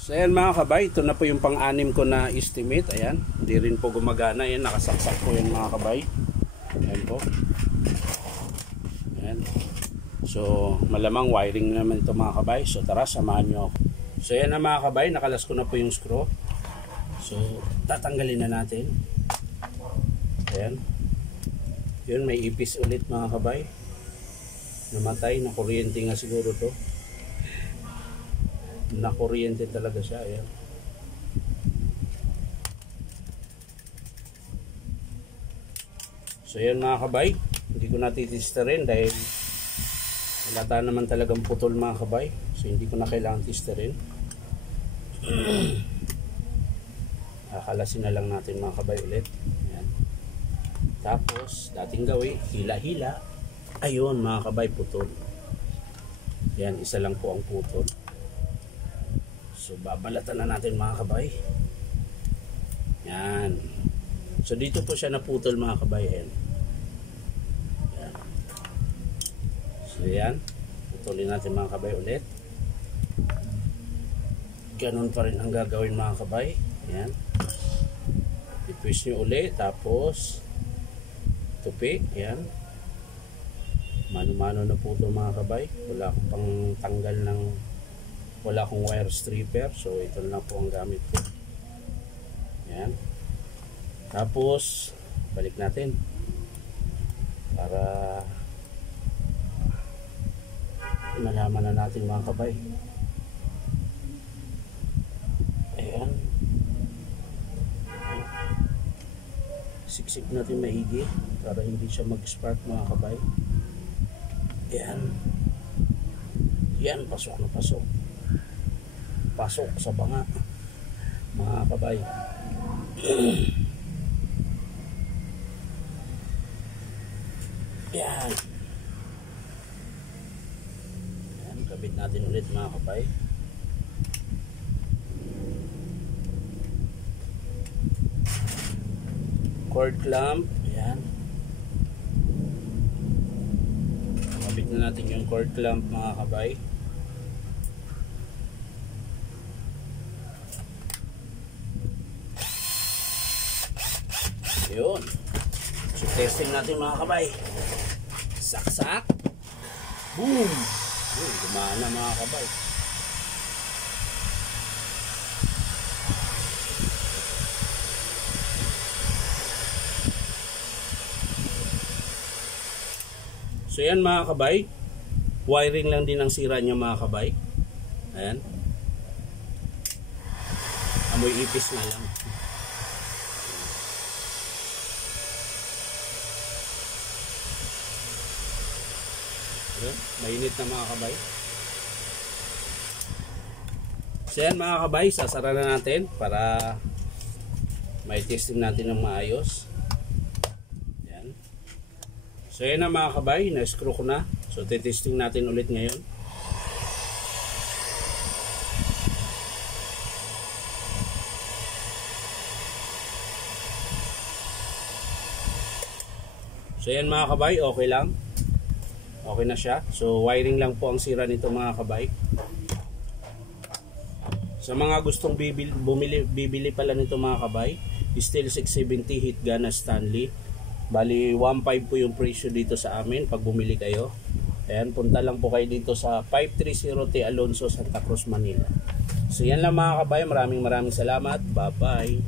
So ayan mga kabay, ito na po yung pang-anim ko na estimate. Ayan, hindi rin po gumagana. Ayan, nakasaksak po yan mga kabay. Ayan po. Ayan. So malamang wiring naman ito mga kabay. So tara, samahan nyo ako. So ayan na mga kabay, nakalas ko na po yung screw. So tatanggalin na natin. Ayan. Yun, may ipis ulit mga kabay. Namatay, na kuryente nga siguro to. Na kuryente talaga siya. Ayan. So yan mga kabay, hindi ko natitista rin dahil halata naman talagang putol mga kabay. So hindi ko na kailangan tista rin. Akalasin na lang natin mga kabay ulit. Ayan. Tapos dating gawin, hila-hila. Ayun mga kabay, putol. Yan, isa lang po ang putol. So babalatan na natin mga kabay. Yan. So dito po siya naputol mga kabay. Yan. So yan. Putulin natin mga kabay ulit. Ganon pa rin ang gagawin mga kabay. Yan. I-twist nyo ulit. Tapos tupi. Yan. Mano-mano na po ito mga kabay. Wala akong pang tanggal ng, wala akong wire stripper. So ito na po ang gamit ko. Yan. Tapos balik natin para malaman na natin mga kabay. Ayan. Siksik natin maigi para hindi siya mag-spark mga kabay. Ayan. Yan, pasok na pasok. Pasok sa banga mga kabay. Yan. Yan, kabit natin ulit mga kabay. Cord clamp. Yan. Kabit na natin yung cord clamp mga kabay. Yun. So testing natin mga kabay. Saksak. Boom. Yun, gumana mga kabay. So yan mga kabay. Wiring lang din ang sira niya mga kabay. Ayan. Amoy ipis na lang. Mainit na mga kabay. So yan mga kabay, sasara na natin para may testing natin ng maayos. Yan. So yan na mga kabay, na-screw ko na. So testing natin ulit ngayon. So yan mga kabay, okay lang. Okay na siya. So wiring lang po ang sira nito mga kabay. Sa mga gustong bibili pala nito mga kabay, Stihl 670 heat gun na Stanley. Bali 1.5 po yung presyo dito sa amin pag bumili kayo. Ayan, punta lang po kayo dito sa 530 T Alonso, Santa Cruz, Manila. So yan lang mga kabay. Maraming salamat. Bye bye.